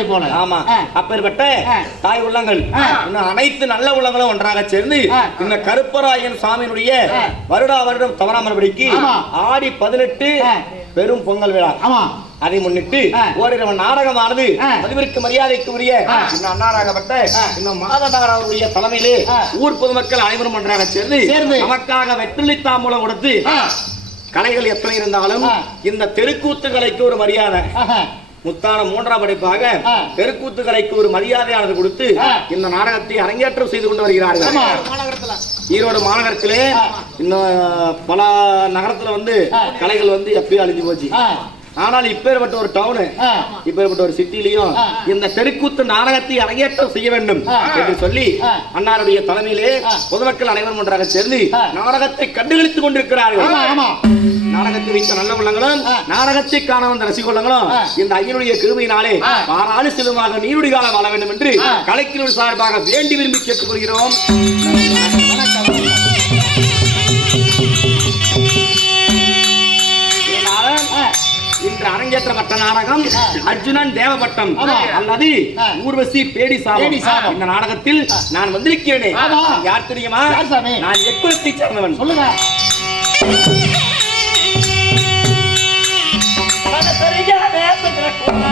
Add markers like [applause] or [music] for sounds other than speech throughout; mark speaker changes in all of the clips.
Speaker 1: தேவதை போல
Speaker 2: ஆமா. அப்பேற்பட்ட. தாய் உள்ளங்கள். இன்னும் அனைத்து நல்ல உள்ளங்களும் ஒன்றாக சேர்ந்து. இந்த கருப்பராயன் சாமியினுடைய. வருடா வருடம் தவறாமல்படிக்கு. ஆடி பதினெட்டு. பெரும் பொங்கல் விழா
Speaker 1: ஆமா
Speaker 2: அதை முன்னிட்டு. ஓரிரவு நாடகமானது. பதிவிற்கு மரியாதைக்கு உரிய அன்னாராகப்பட்ட. இன்னும் மாதனார் அவருடைய தலைமையிலே. ஊர் பொதுமக்கள் அனைவரும் ஒன்றாக சேர்ந்து
Speaker 1: சேர்ந்து.
Speaker 2: நமக்காக வெற்றிலை தாம்பூலம் கொடுத்து. கலைகள் எத்தனை இருந்தாலும். இந்த தெருக்கூத்து கலைக்கு ஒரு மரியாதை. முத்தான மூன்றாம் படைப்பாக. தெருக்கூத்து கலைக்கு ஒரு மரியாதையானது கொடுத்து. இந்த நாடகத்தை அரங்கேற்றம் செய்து கொண்டு வருகிறார்கள். ஈரோடு மாநகரத்திலே. இன்னும் பல நகரத்துல வந்து. கலைகள் வந்து எப்பயும் அழிஞ்சு போச்சு. ஆனால் இப்பேற்பட்ட ஒரு டவுனு. இப்பேற்பட்ட ஒரு சிட்டிலையும். இந்த தெருக்கூத்து நாடகத்தை அரங்கேற்றம் செய்ய வேண்டும். என்று சொல்லி. அன்னாருடைய தலைமையிலே. பொதுமக்கள் அனைவரும் ஒன்றாக சேர்ந்து. நாடகத்தை கண்டுகளித்துக் கொண்டிருக்கிறார்கள் நாடகத்தை வைத்த நல்ல உள்ளங்களும். நாடகத்தை காண வந்த
Speaker 1: ஆ.
Speaker 2: இந்த ஐயனுடைய கிருபையினாலே
Speaker 1: ஆ.
Speaker 2: பாராளு செல்லுமாக நீருடி காலம் வாழ வேண்டும் என்று
Speaker 1: ஆ.
Speaker 2: கலைக்கிற சார்பாக வேண்டி விரும்பி கேட்டுக்கொள்கிறோம். இன்று அரங்கேற்றப்பட்ட நாடகம். அர்ஜுனன் தேவபட்டம். அல்லது. ஊர்வசி பேடி சாபம். இந்த நாடகத்தில் நான் வந்திருக்கிறேனே. யார் தெரியுமா
Speaker 1: சாமி?
Speaker 2: நான் எக்குலத்தை சேர்ந்தவன்
Speaker 1: சொல்லுங்க
Speaker 2: அந்த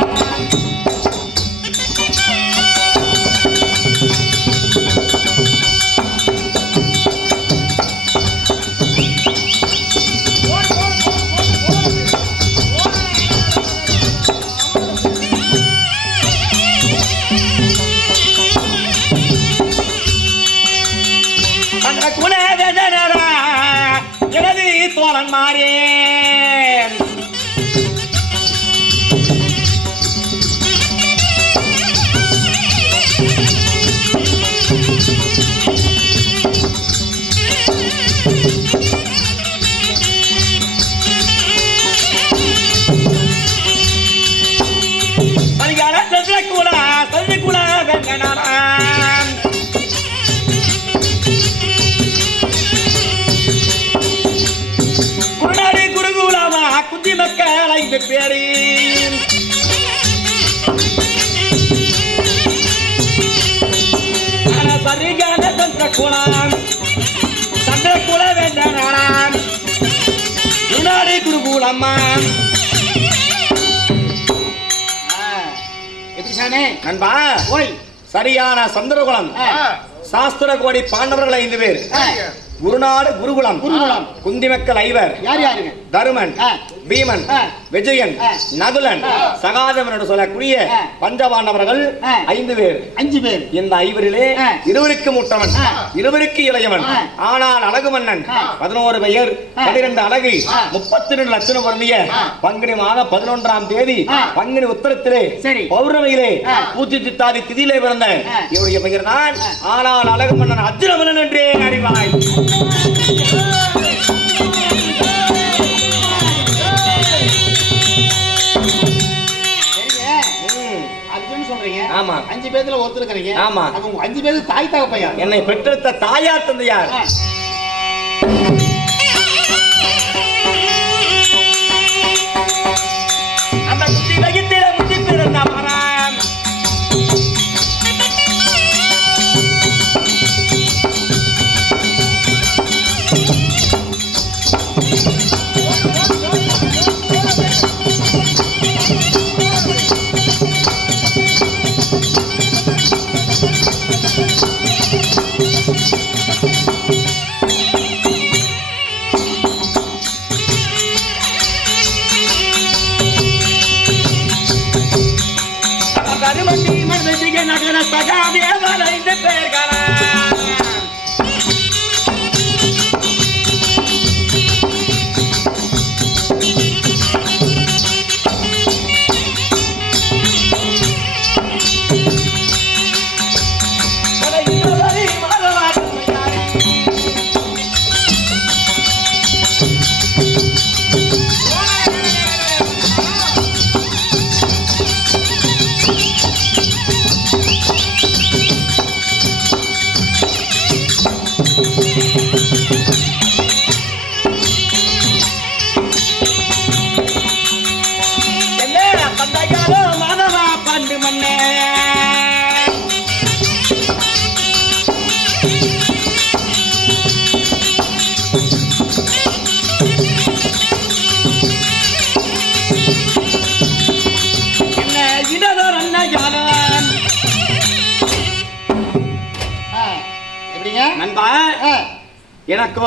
Speaker 2: வேண்டான் குருநாடு குருகுலம்மா
Speaker 1: எப்படி சாமி?
Speaker 2: நண்பா.
Speaker 1: ஓய்.
Speaker 2: சரியான சந்திரகுலம். சாஸ்திர கோடி பாண்டவர்கள் ஐந்து பேர். குருநாடு குருகுலம்.
Speaker 1: குருகுலம்.
Speaker 2: குந்திமக்கள் ஐவர்.
Speaker 1: யார் யாருங்க?
Speaker 2: தருமன். பீமன். விஜயன். நகுலன். சகாதேவன் என்று சொல்லக்கூடிய. பஞ்சபாண்டவர்கள். ஐந்து பேர்
Speaker 1: அஞ்சு பேர்
Speaker 2: இந்த ஐவரிலே. இருவருக்கு மூட்டவன். இருவருக்கு இளையவன். ஆனால் அழகு மன்னன். பதினோரு பெயர். பனிரெண்டு அழகு. முப்பத்தி ரெண்டு லட்சணம் பொருந்திய. பங்குனி மாதம் பதினொன்றாம் தேதி. பங்குனி உத்தரத்திலே. பௌர்ணமியிலே. பூச்சி சித்தாதி திதியிலே பிறந்த. இவருடைய பெயர் தான். ஆனால் அழகு மன்னன் அர்ஜுனமன்னன் என்றே அறிவாய் ஆமா.
Speaker 1: அஞ்சு பேர்ல ஒருத்தருக்கிறீங்க
Speaker 2: ஆமா.
Speaker 1: அப்ப உங்க அஞ்சு பேருக்கு தாய் தகப்பையா
Speaker 2: என்னை பெற்றெடுத்த தாயார் தந்தையார்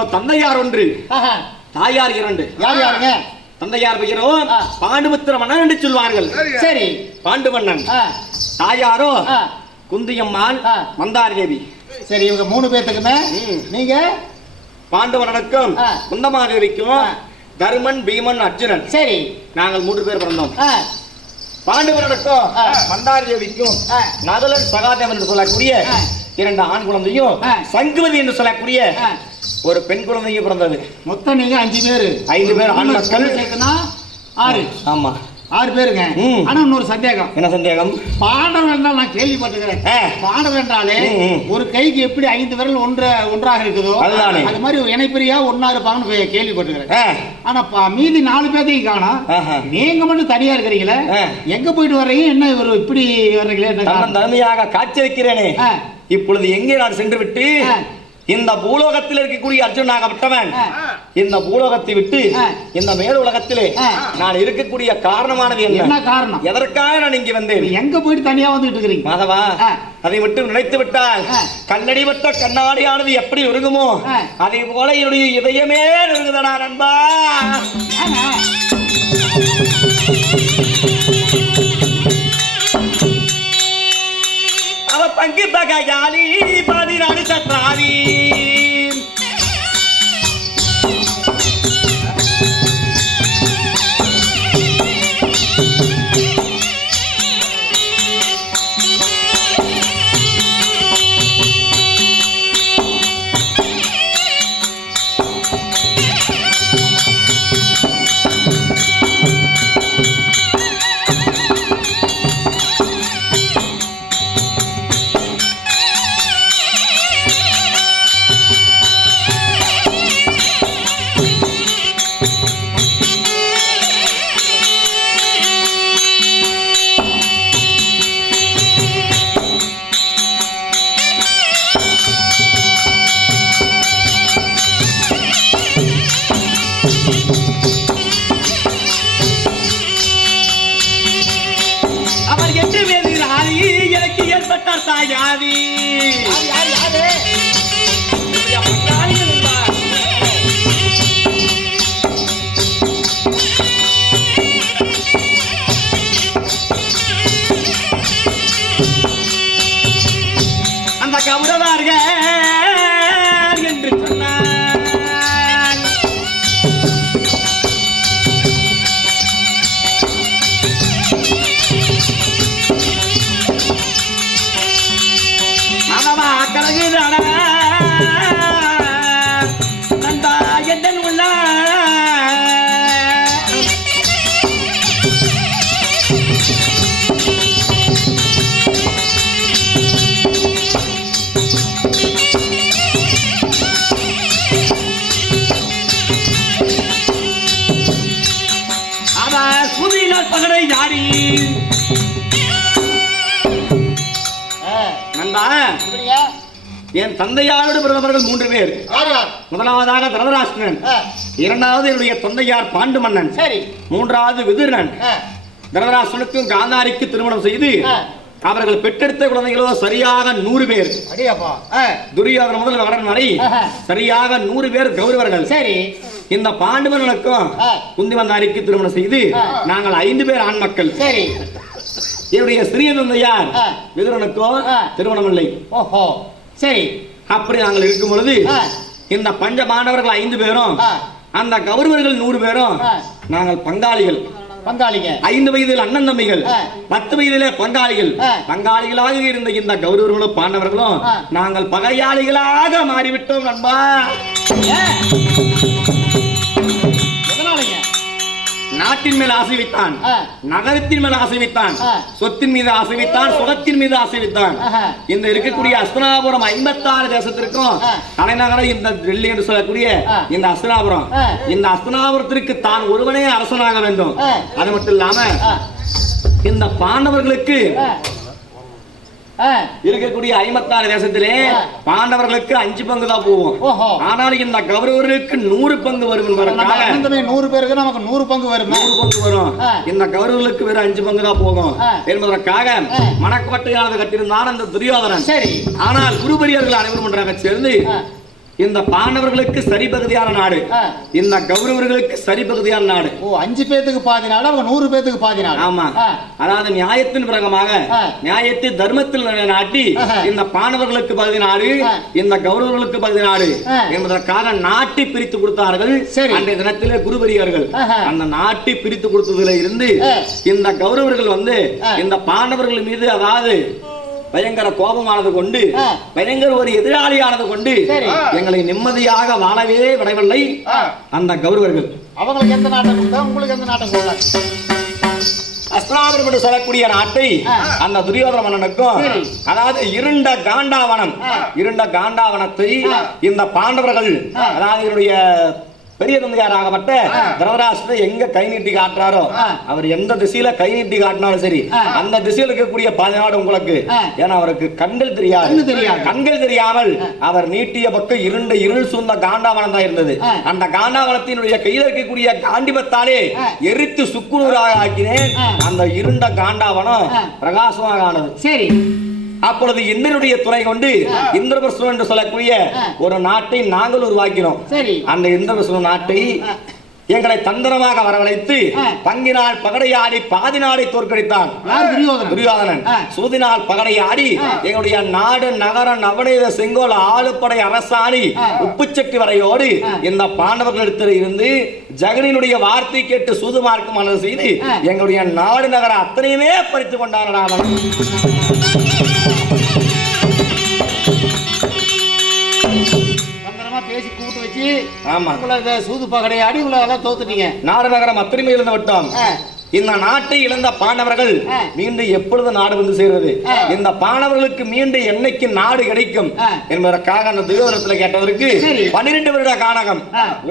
Speaker 2: தந்தையார் ஒன்று. தாயார் இரண்டு
Speaker 1: யார் யாருங்க
Speaker 2: தந்தையார் பெயரோ. பாண்டுபுத்திர மன்னன் என்று சொல்வார்கள்
Speaker 1: சரி
Speaker 2: பாண்டு மன்னன் தாயாரோ
Speaker 1: ஆ,
Speaker 2: குந்தியம்மாள். மந்தாரி தேவி
Speaker 1: சரி இவங்க மூணு பேர்த்துக்குமே
Speaker 2: ம்.
Speaker 1: நீங்க
Speaker 2: பாண்டவனுக்கும்
Speaker 1: ஆ.
Speaker 2: குந்தமாதேவிக்கும். தருமன் பீமன் அர்ஜுனன்
Speaker 1: சரி
Speaker 2: நாங்கள் மூன்று பேர் பிறந்தோம்
Speaker 1: ஆ,
Speaker 2: பாண்டவனுக்கும். மந்தாரி தேவிக்கும். நகலன் சகாதேவன் என்று சொல்லக்கூடிய. இரண்டு ஆண் குழந்தையும். சங்குவதி என்று சொல்லக்கூடிய. ஒரு பெண் குழந்தையும் பிறந்தது
Speaker 1: மொத்தம் நீங்க அஞ்சு பேரு
Speaker 2: ஐந்து பேர் ஆண் மக்கள்.
Speaker 1: சேர்த்துனா ஆறு
Speaker 2: ஆமா
Speaker 1: ஆறு பேருங்க. ஆனா இன்னொரு சந்தேகம்
Speaker 2: என்ன சந்தேகம்
Speaker 1: பாண்டவன் என்றால் நான் கேள்விப்பட்டிருக்கிறேன்
Speaker 2: ஆ.
Speaker 1: பாண்டவன் என்றாலே. ஒரு கைக்கு எப்படி ஐந்து விரல் ஒன்ற ஒன்றாக இருக்குதோ
Speaker 2: அதுதானே.
Speaker 1: அது மாதிரி ஒரு இணைப்பிரியா ஒன்னா இருப்பாங்கன்னு
Speaker 2: ஆ.
Speaker 1: ஆனா மீதி நாலு பேர்த்தையும் காணோம். நீங்க மட்டும் தனியா இருக்கிறீங்களே. எங்க போயிட்டு வர்றீங்க என்ன இவர் இப்படி வர்றீங்களே?
Speaker 2: தனிமையாக காட்சியளிக்கிறேனே
Speaker 1: ஆ.
Speaker 2: இப்பொழுது எங்கே நான் சென்று விட்டு. இந்த பூலோகத்தில் இருக்கக்கூடிய அர்ஜுனாகப்பட்டவன்
Speaker 1: ஆ.
Speaker 2: இந்த பூலோகத்தை விட்டு. இந்த மேல் உலகத்திலே. நான் இருக்கக்கூடிய காரணமானது
Speaker 1: என்ன காரணம்
Speaker 2: எதற்காக நான் இங்கே வந்தேன்
Speaker 1: எங்க போயிட்டு தனியா வந்துட்டு இருக்கிறீங்க
Speaker 2: மாதவா. அதை மட்டும் நினைத்து விட்டால்
Speaker 1: ஆ.
Speaker 2: கண்ணடி விட்ட கண்ணாடியானது எப்படி ஒருங்குமோ
Speaker 1: ஆ.
Speaker 2: அதே போல என்னுடைய இதயமே இருக்குதடா நண்பா? அவ பங்கு பகையாளி பதினாலு மாறி பகடை நண்பா.
Speaker 1: இப்படியா?
Speaker 2: என் தந்தையாரோடு பிறந்தவர்கள் மூன்று பேர்? முதலாவதாக தரதராஷ்டிரன் இரண்டாவது என்னுடைய தந்தையார் பாண்டு மன்னன்
Speaker 1: சரி.
Speaker 2: மூன்றாவது விதுரன். தரதராஷ்டிரனுக்கும் காந்தாரிக்கு திருமணம் செய்து. அவர்கள் பெற்றெடுத்த குழந்தைகளோ சரியாக நூறு பேர். துரியோதன முதல் வகடன் வரை. சரியாக நூறு பேர் கௌரவர்கள்.
Speaker 1: சரி.
Speaker 2: இந்த பாண்டுமர்களுக்கும்
Speaker 1: ஆ.
Speaker 2: குந்திவந்தாரிக்கு திருமணம் செய்து. நாங்கள் ஐந்து பேர் ஆண் மக்கள்
Speaker 1: சரி
Speaker 2: என்னுடைய சிறிய தந்தையார்
Speaker 1: ஆ.
Speaker 2: விதுரனுக்கோ
Speaker 1: ஆ.
Speaker 2: திருமணம் இல்லை
Speaker 1: ஓஹோ சரி
Speaker 2: அப்படி நாங்கள் இருக்கும் பொழுது. இந்த பஞ்ச பாண்டவர்கள் ஐந்து பேரும். அந்த கௌரவர்கள் நூறு பேரும். நாங்கள் பங்காளிகள்
Speaker 1: பங்காளிங்க
Speaker 2: ஐந்து வயதில் அண்ணன் தம்பிகள். பத்து வயதிலே பங்காளிகள். பங்காளிகளாக இருந்த இந்த கௌரவர்களும் பாண்டவர்களும். நாங்கள் பகையாளிகளாக மாறிவிட்டோம் நண்பா நாட்டின் மேல் ஆசை வைத்தான். நகரத்தின் மேல் ஆசை வைத்தான். சொத்தின் மீது ஆசை வைத்தான் சுகத்தின் மீது ஆசை வைத்தான். இந்த இருக்கக்கூடிய அஸ்தனாபுரம் ஐம்பத்தாறு தேசத்திற்கும். தலைநகரம் இந்த டெல்லி என்று சொல்லக்கூடிய. இந்த அஸ்தனாபுரம். இந்த அஸ்தனாபுரத்திற்கு தான் ஒருவனே அரசனாக வேண்டும். அது மட்டும் இல்லாம இந்த பாண்டவர்களுக்கு இருக்கக்கூடிய ஐம்பத்தாறு தேசத்திலே. பாண்டவர்களுக்கு அஞ்சு பங்கு தான் போவோம்
Speaker 1: ஓஹோ
Speaker 2: ஆனால் இந்த கௌரவர்களுக்கு நூறு பங்கு வரும்
Speaker 1: நூறு பேருக்கு நமக்கு நூறு பங்கு வருமா
Speaker 2: நூறு பங்கு வரும். இந்த கௌரவர்களுக்கு வெறும் அஞ்சு பங்கு தான் போகும். என்பதற்காக. மணக்கோட்டையானது கட்டியிருந்தான் அந்த துரியோதனன்
Speaker 1: சரி
Speaker 2: ஆனால் குருபரியர்கள் அனைவரும் ஒன்றாக சேர்ந்து. இந்த பாண்டவர்களுக்கு சரிபகுதியான நாடு
Speaker 1: ஆ.
Speaker 2: இந்த கௌரவர்களுக்கு சரிபகுதியான நாடு
Speaker 1: ஓ அஞ்சு பேத்துக்கு பாதி நாடு அவங்க நூறு பேத்துக்கு பாதி நாடு
Speaker 2: ஆமா. அதாவது நியாயத்தின் பிரகமாக. நியாயத்தை தர்மத்தில் நாட்டி
Speaker 1: ஆஹா.
Speaker 2: இந்த பாண்டவர்களுக்கு பகுதி நாடு. இந்த கௌரவர்களுக்கு பகுதி நாடு. என்பதற்காக நாட்டி பிரித்து கொடுத்தார்கள்
Speaker 1: சரி.
Speaker 2: அன்றைய தினத்திலே குருபெரியவர்கள்
Speaker 1: ஆஹா.
Speaker 2: அந்த நாட்டி பிரித்து கொடுத்ததுல இருந்து. இந்த கௌரவர்கள் வந்து. இந்த பாண்டவர்கள் மீது அதாவது பயங்கர கோபமானது கொண்டு. பயங்கர ஒரு எதிராளியானது கொண்டு. எங்களை நிம்மதியாக வாழவே விடவில்லை. அந்த கௌரவர்கள்
Speaker 1: அவங்களுக்கு எந்த நாட்டம் உங்களுக்கு எந்த நாட்டம்
Speaker 2: அஸ்திராபுரம் என்று சொல்லக்கூடிய நாட்டை. அந்த துரியோதன மன்னனுக்கும். அதாவது இருண்ட காண்டாவனம். இருண்ட காண்டாவனத்தை. இந்த பாண்டவர்கள். அதாவது இவருடைய பெரிய தந்தையாராகப்பட்ட தரதராஷ்டிர எங்க கை நீட்டி காட்டுறாரோ. அவர் எந்த திசையில கை நீட்டி காட்டினாலும் சரி. அந்த திசையில இருக்கக்கூடிய பதினாடு உங்களுக்கு. ஏன்னா அவருக்கு கண்கள் தெரியாது. கண்கள் தெரியாமல் அவர் நீட்டிய பக்கம் இருண்ட இருள் சூழ்ந்த காண்டாவனம் தான் இருந்தது. அந்த காண்டாவனத்தினுடைய கையில் இருக்கக்கூடிய காண்டிபத்தாலே. எரித்து சுக்குநூறாக ஆக்கினேன். அந்த இருண்ட காண்டாவனம். பிரகாசமாக ஆனது
Speaker 1: சரி
Speaker 2: அப்பொழுது இந்திரனுடைய துணை கொண்டு இந்திரபிரசுரம் என்று சொல்லக்கூடிய. ஒரு நாட்டை நாங்கள் உருவாக்கினோம்
Speaker 1: சரி
Speaker 2: அந்த இந்திரபிரசுரம் நாட்டை. எங்களை தந்திரமாக வரவழைத்து. பங்கினால் பகடையாடி பாதி நாடை தோற்கடித்தான்
Speaker 1: துரியோதனன்.
Speaker 2: சூதினால் பகடையாடி. எங்களுடைய நாடு நகர நவநீத செங்கோல் ஆளுப்படை அரசாணி. உப்புச்சட்டி வரையோடு. இந்த பாண்டவர்களிடத்தில் இருந்து ஜெகனினுடைய வார்த்தை கேட்டு சூதுமார்க்கும் மனது செய்து. எங்களுடைய நாடு நகர அத்தனையுமே பறித்து கொண்டான் ராமன்
Speaker 1: வச்சு
Speaker 2: ஆமா.
Speaker 1: உங்களை இந்த சூது பகடையாடி உங்களை எல்லாம் தோத்துட்டீங்க.
Speaker 2: நாடு நகரம் அத்தனையுமே இருந்து விட்டோம். இந்த நாட்டை இழந்த பாண்டவர்கள். மீண்டும் எப்பொழுது நாடு வந்து சேர்வது. இந்த பாண்டவர்களுக்கு மீண்டும் என்னைக்கு நாடு கிடைக்கும். என்பதற்காக அந்த துரியோதனத்துல கேட்டதற்கு. பன்னிரெண்டு வருட கானகம்.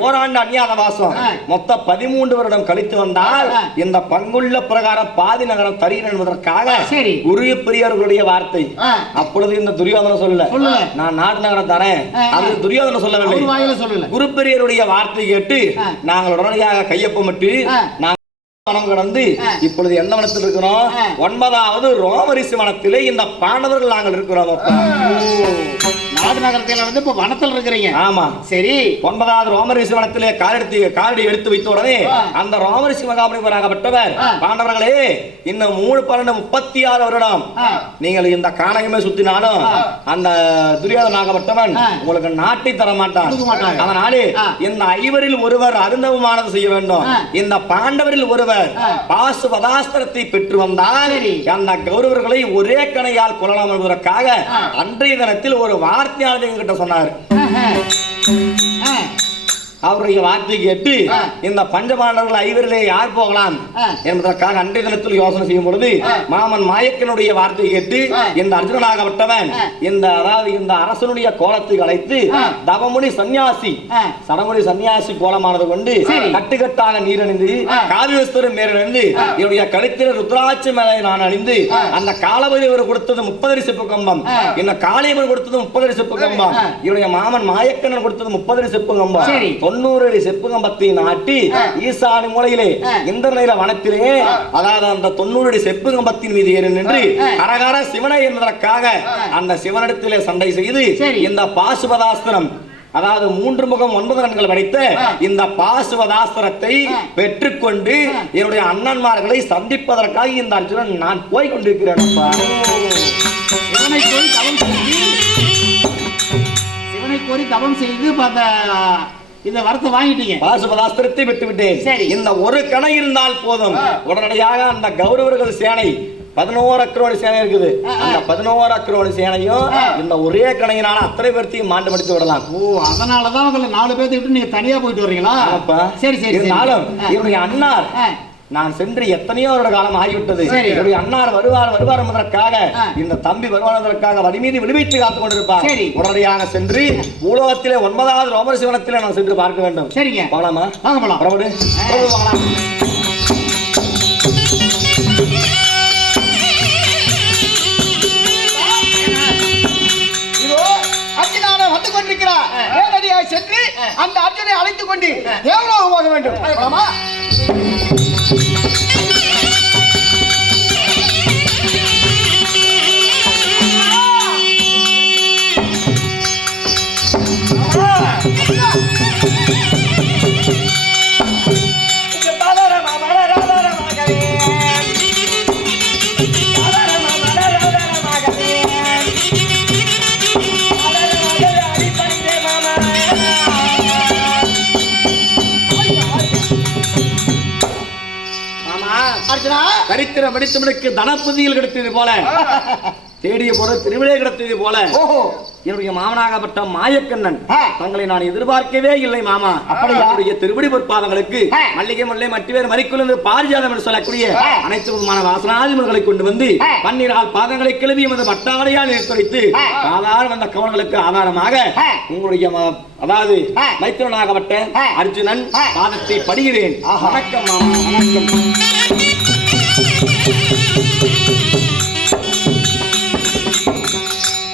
Speaker 2: ஓராண்டு அந்நியாத வாசம்
Speaker 1: ஆ.
Speaker 2: மொத்த பதிமூன்று வருடம் கழித்து வந்தால். இந்த பங்குள்ள பிரகாரம் பாதி நகரம் தருகிறேன் என்பதற்காக
Speaker 1: சரி.
Speaker 2: குரு பெரியவர்களுடைய வார்த்தை. அப்பொழுது இந்த துரியோதனம் சொல்ல. நான் நாட்டு நகரம் தரேன். அது துரியோதனம் சொல்லவில்லை குரு பெரியருடைய வார்த்தை கேட்டு. நாங்கள் உடனடியாக கையொப்பமிட்டு வனம் கடந்து. இப்பொழுது எந்த வனத்தில் இருக்கிறோம். ஒன்பதாவது ரோமரிசி வனத்திலே இந்த பாண்டவர்கள் நாங்கள் இருக்கிறோம் அப்பா.
Speaker 1: நாடு நகரத்தில் வந்து இப்ப வனத்தில் இருக்கிறீங்க
Speaker 2: ஆமா
Speaker 1: சரி
Speaker 2: ஒன்பதாவது ரோமரிசி வனத்திலே காலெடுத்து காலடி எடுத்து வைத்த உடனே. அந்த ரோமரிசி மகாபலிபராகப்பட்டவர். பாண்டவர்களே இன்னும் மூணு பன்னெண்டு முப்பத்தி ஆறு வருடம். நீங்கள் இந்த கானகமே சுத்தினாலும். அந்த துரியோதனாகப்பட்டவன்
Speaker 1: ஆ.
Speaker 2: உங்களுக்கு நாட்டை தர மாட்டான். அதனாலே. இந்த ஐவரில் ஒருவர் அருந்தவமானது செய்ய வேண்டும். இந்த பாண்டவரில் ஒருவர்
Speaker 1: ஆ.
Speaker 2: பாசுபதாஸ்திரத்தை பெற்று வந்தால். அந்த கௌரவர்களை ஒரே கணையால் கொள்ளலாம் என்பதற்காக. அன்றைய தினத்தில் ஒரு வார்த்தையாளர் எங்கிட்ட சொன்னார். அவருடைய வார்த்தை கேட்டு. இந்த பஞ்சபாண்டவர்கள் ஐவரிலே யார் போகலாம். என்பதற்காக அன்றைய தினத்தில் யோசனை செய்யும் பொழுது. மாமன் மாயக்கனுடைய வார்த்தை கேட்டு. இந்த அர்ஜுனனாகப்பட்டவன். இந்த அதாவது இந்த அரசனுடைய கோலத்தை அழைத்து. தவமுனி சன்னியாசி
Speaker 1: ஆ.
Speaker 2: சடமுடி சன்னியாசி கோலமானது கொண்டு. கட்டுக்கட்டாக நீரணிந்து. காவியஸ்தரும் மேலணிந்து. என்னுடைய கழுத்தில் ருத்ராட்சி மேலே நான் அணிந்து. அந்த காலபைரவர் கொடுத்தது முப்பது சிப்பு கம்பம். இந்த காளியம்மன் கொடுத்தது முப்பது சிப்பு கம்பம். இவருடைய மாமன் மாயக்கண்ணன் கொடுத்தது முப்பது செப்பு கம்பம். தொண்ணூறு அடி செப்பு கம்பத்தை நாட்டி. ஈசானி மூலையிலே. இந்த நிலையில வனத்திலே அதாவது அந்த தொண்ணூறு அடி செப்பு கம்பத்தின் மீது ஏறி நின்று
Speaker 1: ஆ.
Speaker 2: அரகர சிவனை என்பதற்காக அந்த சிவனிடத்திலே சண்டை செய்து. இந்த பாசுபதாஸ்திரம் அதாவது மூன்று முகம் ஒன்பது கண்கள் படைத்த
Speaker 1: ஆ.
Speaker 2: இந்த பாசுவதாஸ்திரத்தை. பெற்றுக்கொண்டு. என்னுடைய அண்ணன்மார்களை சந்திப்பதற்காக இந்த அர்ஜுனன் நான் போய் கொண்டிருக்கிறேன்.
Speaker 1: சிவனை கோரி தவம் செய்து இந்த வரத்தை வாங்கிட்டீங்க
Speaker 2: பாசுபதாஸ்திரத்தை விட்டு விட்டேன்
Speaker 1: சரி.
Speaker 2: இந்த ஒரு கணை இருந்தால் போதும். உடனடியாக அந்த கௌரவர்கள் சேனை பதினோரு அக்ரோணி சேனை இருக்குது. அந்த பதினோரு அக்ரோணி சேனையும். இந்த ஒரே கணையினால அத்தனை பேர்த்தையும் மாண்டு முடித்து விடலாம்
Speaker 1: ஓ அதனாலதான் உங்களை நாலு பேர்த்த விட்டு நீங்க தனியா போயிட்டு வர்றீங்களா. சரி சரி சரி
Speaker 2: இருந்தாலும். இவருடைய அண்ணார். நான் சென்று எத்தனையோ வருட காலம் ஆகிவிட்டது.
Speaker 1: சரி.
Speaker 2: என்னுடைய அண்ணார் வருவார் வருவார் என்பதற்காக. இந்த தம்பி வருவார் என்பதற்காக வழி மீது விடுவித்து காத்துக் கொண்டிருப்பார்
Speaker 1: சரி.
Speaker 2: உடனடியாக சென்று பூலோகத்திலே ஒன்பதாவது ரோமர சிவனத்திலே நான் சென்று பார்க்க வேண்டும்.
Speaker 1: சரிங்க.
Speaker 2: போகலாமா
Speaker 1: வாங்க போலாம்.
Speaker 2: புறப்படு. போகலாம்
Speaker 3: வந்து கொண்டிருக்கிறார். நேரடியாக சென்று அந்த அர்ஜுனை அழைத்துக் கொண்டு தேவலோகம் போக வேண்டும்.
Speaker 2: சரித்திரம் படித்தவனுக்கு தனப்பதியில் கிடைத்தது போல தேடிய பொருள் திருவிழே கிடைத்தது போல என்னுடைய மாமனாகப்பட்ட மாயக்கண்ணன். தங்களை நான் எதிர்பார்க்கவே இல்லை மாமா
Speaker 3: அப்படியா?
Speaker 2: அவருடைய திருவடி பொற்பாதங்களுக்கு. மல்லிகை முல்லை மட்டிவேர் மறிக்குழந்து பாரிஜாதம் என்று சொல்லக்கூடிய. அனைத்து விதமான வாசனாதிமர்களை கொண்டு வந்து. பன்னிரால் பாதங்களை கிளவி எமது பட்டாடையால் நிறுத்தி வைத்து
Speaker 3: ஆ.
Speaker 2: சாதாரண வந்த கவனங்களுக்கு ஆதாரமாக. உங்களுடைய அதாவது. மைத்திரனாகப்பட்ட. அர்ஜுனன். பாதத்தை படுகிறேன். வணக்கம் மாமா வணக்கம்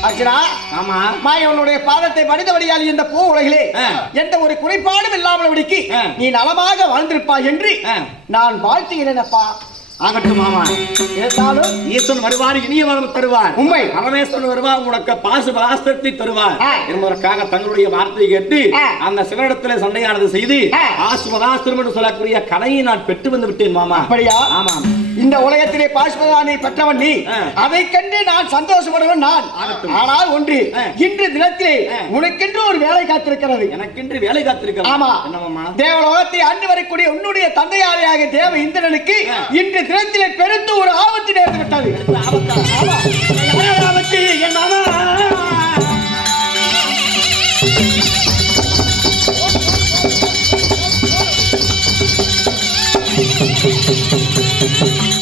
Speaker 3: அர்ச்சனா
Speaker 2: ஆமா
Speaker 3: பாதத்தை இந்த பூ உலகிலே. எந்த ஒரு குறைபாடும் இல்லாமல் விடிக்கு. நீ நலமாக என்று. நான் வாழ்த்துகிறேன் அப்பா
Speaker 2: ஆகட்டும் மாமா
Speaker 3: இருந்தாலும்
Speaker 2: ஈசன் வருவார் இனிய வரம் தருவார்
Speaker 3: உண்மை.
Speaker 2: பரமேஸ்வரன் வருவார் உனக்கு பாசு தருவார். என்பதற்காக தங்களுடைய வார்த்தையை கேட்டு. அந்த சிவனிடத்தில் சண்டையானது செய்து
Speaker 3: ஆ.
Speaker 2: ஆசுமதாஸ்திரம் என்று சொல்லக்கூடிய கலையை நான் பெற்று வந்து விட்டேன் மாமா
Speaker 3: அப்படியா
Speaker 2: ஆமாம்
Speaker 3: இந்த உலகத்திலே பாஸ்பதானை பெற்றவன் நீ. அதை கண்டு நான் சந்தோஷப்படுவன் நான். ஆனால் ஒன்று. இன்று தினத்திலே. உனக்கென்று ஒரு வேலை காத்திருக்கிறது
Speaker 2: எனக்கென்று வேலை காத்திருக்க
Speaker 3: ஆமா
Speaker 2: என்ன
Speaker 3: தேவலோகத்தை ஆண்டு வரக்கூடிய உன்னுடைய தந்தையாரியாக தேவ இந்திரனுக்கு. இன்று தினத்திலே பெருத்த ஒரு ஆபத்து நேர்ந்து விட்டது
Speaker 2: ஆபத்தா?
Speaker 3: ஆமா. [laughs]
Speaker 2: Thank you.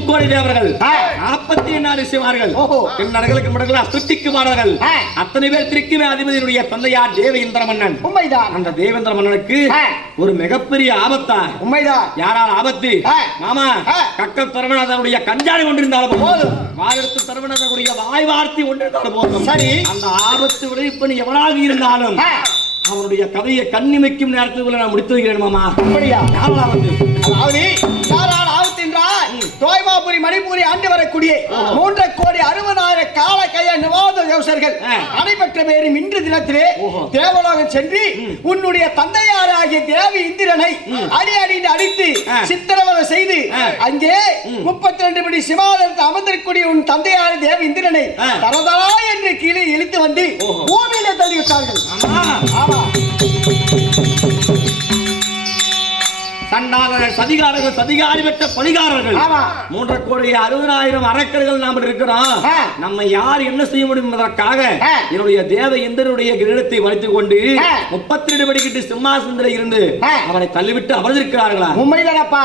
Speaker 2: முக்கோடி தேவர்கள். நாற்பத்தி எண்ணாறு சிவார்கள். நரகளுக்கு மாடர்கள்
Speaker 3: ஆ.
Speaker 2: அத்தனை பேர் திருக்குமே அதிபதியினுடைய தந்தையார் தேவேந்திர மன்னன்
Speaker 3: உண்மைதான்
Speaker 2: அந்த தேவேந்திர மன்னனுக்கு. ஒரு மிகப்பெரிய ஆபத்தா
Speaker 3: உண்மைதான்
Speaker 2: யாரால் ஆபத்து. மாமா. கக்கல் தரவனதனுடைய கஞ்சாடி கொண்டிருந்தாலும்
Speaker 3: போதும்.
Speaker 2: வாயெடுத்து தரவனதனுடைய வாய் வார்த்தை கொண்டிருந்தாலும் போதும்
Speaker 3: சரி.
Speaker 2: அந்த ஆபத்து விளைவிப்பன் எவனாக இருந்தாலும். அவனுடைய கதையை கண்ணிமைக்கும் நேரத்துக்குள்ள நான் முடித்து வைக்கிறேன் மாமா
Speaker 3: அப்படியா
Speaker 2: யாரால் ஆபத்து
Speaker 3: அதாவது தோய்மாபுரி மணிப்பூரி ஆண்டு வரக்கூடிய மூன்றரை கோடி அறுபதாயிரம் கால கைய நிவாத யோசர்கள். நடைபெற்ற பேரும் இன்று தினத்திலே. தேவலோகம் சென்று உன்னுடைய தந்தையாராகிய தேவி இந்திரனை அடி அடி அடித்து. சித்திரவதை செய்து. அங்கே முப்பத்தி ரெண்டு படி சிவாலயத்தில் அமர்ந்திருக்கக்கூடிய உன் தந்தையார தேவி இந்திரனை
Speaker 2: ஆ.
Speaker 3: தரதரா என்று கீழே இழுத்து வந்து. பூமியில தள்ளி விட்டார்கள்
Speaker 2: ஆமா
Speaker 3: ஆமா
Speaker 2: சண்டாளர்கள் சதிகாரர்கள் சதிகாரி பெற்ற பலிகாரர்கள்
Speaker 3: ஆமா.
Speaker 2: மூன்றரை கோடி அறுபதாயிரம் அரக்கர்கள் நாம் இருக்கிறோம். நம்ம யார் என்ன செய்ய முடியும் என்பதற்காக. என்னுடைய தேவ இந்திரனுடைய கிரீடத்தை வளைத்துக் கொண்டு. முப்பத்தி ரெண்டு படிக்கிட்டு சிம்மாசனத்தில் இருந்து. அவனை தள்ளிவிட்டு அமர்ந்திருக்கிறார்களா
Speaker 3: உண்மைதானப்பா.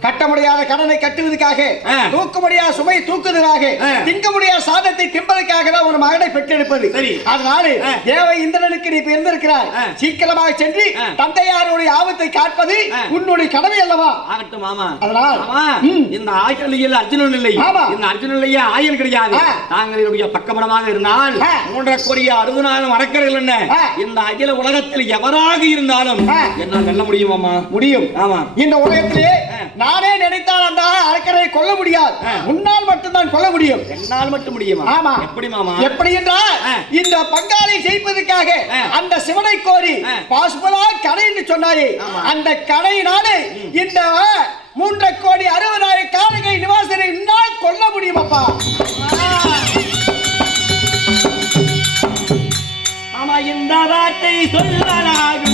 Speaker 3: கட்ட முடியாத கடனை கட்டுவதற்காக. தூக்க முடியாத சுமை தூக்குவதற்காக. திங்க முடியாத சாதத்தை திம்பதற்காக தான் ஒரு மகனை பெற்றெடுப்பது
Speaker 2: சரி.
Speaker 3: அதனால. தேவ இந்திரனுக்கு நீ பிறந்திருக்கிறாய். சீக்கிரமாக சென்று. தந்தையாருடைய ஆபத்தை காப்பது
Speaker 2: ஆ.
Speaker 3: உன்னுடைய கடமை அல்லவா
Speaker 2: ஆகட்டும் மாமா
Speaker 3: அதனால்.
Speaker 2: இந்த ஆய்கலையில் அர்ஜுனன் இல்லை. இந்த அர்ஜுனன்லயே ஆயல் கிடையாது
Speaker 3: ஆ.
Speaker 2: தாங்கள் என்னுடைய பக்கபலமாக இருந்தால். மூன்றரை கோடி அறுபதாயிரம் அரக்கர்கள் என்ன. இந்த அகில உலகத்தில் எவராக இருந்தாலும். என்னால் வெல்ல முடியுமாமா
Speaker 3: முடியும்
Speaker 2: ஆமா
Speaker 3: இந்த உலகத்திலே. நானே நினைத்தால் அந்த அரக்கரை கொல்ல முடியாது. உன்னால் மட்டும்தான் கொல்ல முடியும்
Speaker 2: என்னால் மட்டும் முடியுமா
Speaker 3: ஆமா
Speaker 2: எப்படி மாமா
Speaker 3: எப்படி என்றால். இந்த பங்காளி ஜெயிப்பதற்காக
Speaker 2: ஆ.
Speaker 3: அந்த சிவனை கோரி
Speaker 2: ஆ.
Speaker 3: பாசுபதா கடை என்று சொன்னாயே
Speaker 2: ஆமா.
Speaker 3: அந்த நானே இந்த மூன்றரை கோடி அறுபதாயிரம் காலகை நிவாசனை இன்னால் கொல்ல முடியுமப்பா?
Speaker 2: மாமா இந்த வார்த்தை சொல்லலாகும்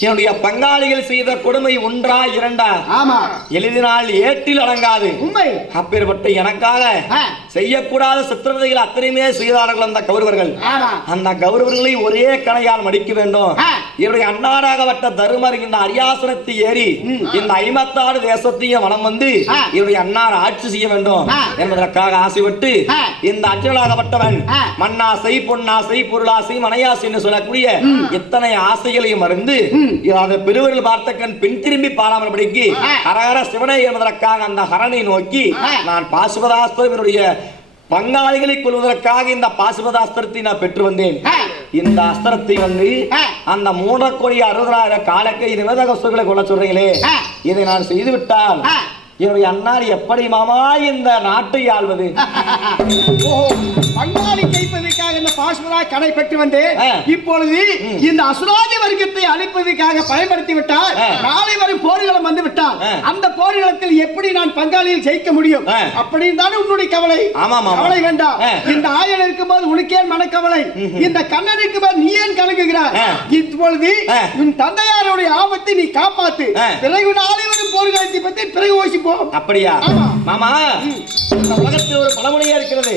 Speaker 2: என்னுடைய பங்காளிகள் செய்த கொடுமை ஒன்றா இரண்டா?
Speaker 3: ஆமா.
Speaker 2: எழுதினால் ஏட்டில் அடங்காது.
Speaker 3: உண்மை.
Speaker 2: அப்பேற்பட்ட எனக்காக. செய்யக்கூடாத சித்திரதைகள் அத்தனையுமே செய்தார்கள் அந்த கௌரவர்கள் அந்த கௌரவர்களை ஒரே கணையால் மடிக்க வேண்டும். என்னுடைய அன்னாராகப்பட்ட தருமர் இந்த அரியாசனத்தை ஏறி இந்த ஐம்பத்தாறு தேசத்தையும் வனம் வந்து. என்னுடைய அன்னார் ஆட்சி செய்ய வேண்டும். என்பதற்காக ஆசைப்பட்டு. இந்த அச்சலாகப்பட்டவன்
Speaker 3: ஆ.
Speaker 2: மண்ணாசை பொன்னாசை பொருளாசை மனையாசை என்று சொல்லக்கூடிய இத்தனை ஆசைகளையும் மறந்து அதை பெருவர்கள் பார்த்த கண் பின் திரும்பி பாராமல்படிக்கு
Speaker 3: ஆ.
Speaker 2: ஹரஹர சிவனை என்பதற்காக அந்த ஹரனை நோக்கி. நான் பாசுபதாஸ்திரம் என்னுடைய பங்காளிகளை கொள்வதற்காக இந்த பாசுபதாஸ்திரத்தை நான் பெற்று வந்தேன். இந்த அஸ்திரத்தை வந்து. அந்த மூன்றரை கோடி அறுபதாயிரம் காலக்கை நிவேதக வஸ்துக்களை கொள்ள சொல்றீங்களே. இதை நான் செய்து விட்டால். என்னுடைய அன்னார் எப்படி மாமா இந்த நாட்டை ஆள்வது [laughs]
Speaker 3: பங்காளி இந்த பாஸ்மரா கடை பெற்று வந்து
Speaker 2: ஆ.
Speaker 3: இப்பொழுது இந்த அசுராஜ வர்க்கத்தை அழிப்பதற்காக பயன்படுத்தி விட்டால். நாளை வரும் போர்களும் வந்து விட்டால்
Speaker 2: ஆ.
Speaker 3: அந்த போர்களத்தில் எப்படி நான் பங்காளியில் ஜெயிக்க முடியும்
Speaker 2: ஆ.
Speaker 3: அப்படின்னு தானே உன்னுடைய கவலை
Speaker 2: ஆமா, ஆமா.
Speaker 3: கவலை வேண்டாம்
Speaker 2: ஆ.
Speaker 3: இந்த ஆயன் இருக்கும்போது உனக்கு ஏன் மனக்கவலை இந்த கண்ணன் இருக்கும்போது நீ ஏன் கலங்குகிறாய்
Speaker 2: ஆ.
Speaker 3: இப்பொழுது
Speaker 2: ஆ.
Speaker 3: உன் தந்தையாருடைய ஆபத்தை நீ காப்பாத்து. பிறகு நாளை வரும் போர்க்காலத்தை பத்தி பிறகு யோசிப்போம்
Speaker 2: அப்படியா. மாமா உலகத்தில் ஒரு பழமொழியா இருக்கிறது.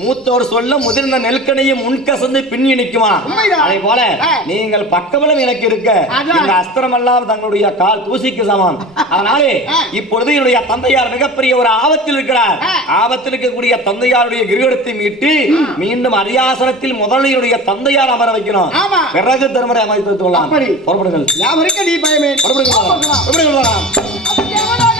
Speaker 2: மூத்தோர் சொல்ல முதிர்ந்த நெல்கனையும் முன்கசந்து பின் இணைக்குமா. அதே போல. நீங்கள் பக்கபலம் எனக்கு இருக்க. இந்த அஸ்திரம் எல்லாம் தங்களுடைய கால் தூசிக்கு சமம் [laughs] அதனாலே. இப்பொழுது என்னுடைய தந்தையார் மிகப்பெரிய ஒரு ஆபத்தில் இருக்கிறார். ஆபத்தில் இருக்கக்கூடிய தந்தையாருடைய கிரீடத்தை மீட்டு மீண்டும் அரியாசனத்தில் முதல்ல என்னுடைய தந்தையார் அமர வைக்கணும். பிறகு தருமரை அமைத்து
Speaker 3: அப்படி.
Speaker 2: புறப்படுங்கள்
Speaker 3: யாவருக்கு நீ பயமே
Speaker 2: புறப்படுங்கள். புறப்படுங்கள்